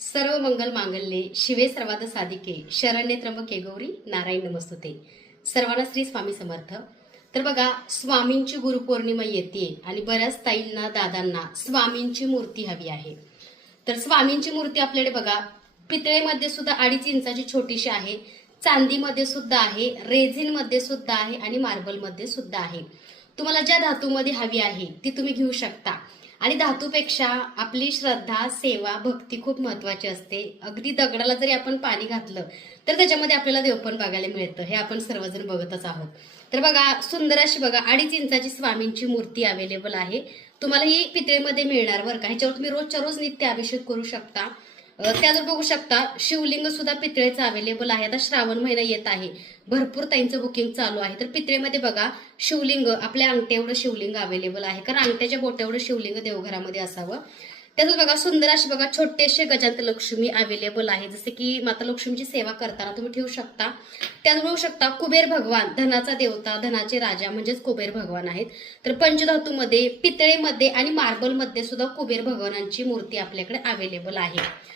सर्व मंगल मांगल्ये शिवे सर्वाद साधिके शरण्ये त्र्यंबके गौरी नारायण नमस्तुते. सर्वांना श्री स्वामी समर्थ. तर बघा, स्वामींची गुरुपौर्णिमा येते आणि बऱ्याच ताईंना दादांना स्वामींची मूर्ती हवी आहे. तर स्वामींची मूर्ती आपल्याकडे बघा, पितळेमध्ये सुद्धा 2.5 इंचाची छोटीशी आहे, चांदीमध्ये सुद्धा आहे, रेझिन मध्ये सुद्धा आहे आणि मार्बल मध्ये सुद्धा आहे. तुम्हाला ज्या धातूमध्ये हवी आहे ती तुम्ही घेऊ शकता. आणि धातूपेक्षा आपली श्रद्धा, सेवा, भक्ती खूप महत्वाची असते. अगदी दगडाला जरी आपण पाणी घातलं तर त्याच्यामध्ये आपल्याला देवपण बघायला मिळतं. हे आपण सर्वजण बघतच आहोत. तर बघा, सुंदर अशी बघा 2.5 इंचाची स्वामींची मूर्ती अवेलेबल आहे. तुम्हाला ही पितळेमध्ये मिळणार बरं का. ह्याच्यावर तुम्ही रोजच्या रोज नित्य अभिषेक करू शकता. त्यावर बघू शकता शिवलिंग सुद्धा पितळेचं अवेलेबल आहे. आता श्रावण महिना येत आहे, भरपूर ताईंचं बुकिंग चालू आहे. तर पितळेमध्ये बघा शिवलिंग, आपल्या अंगठ्या एवढं शिवलिंग अवेलेबल आहे, कारण अंगठ्याच्या बोट्या एवढं शिवलिंग देवघरामध्ये असावं. त्यातच बघा सुंदर अशी बघा छोटेसे गजांत लक्ष्मी अवेलेबल आहे, जसे की माता लक्ष्मीची सेवा करताना तुम्ही ठेवू शकता. त्यात बघू शकता कुबेर भगवान, धनाचा देवता, धनाचे राजा म्हणजेच कुबेर भगवान आहेत. तर पंचधातूमध्ये, पितळेमध्ये आणि मार्बलमध्ये सुद्धा कुबेर भगवानांची मूर्ती आपल्याकडे अवेलेबल आहे.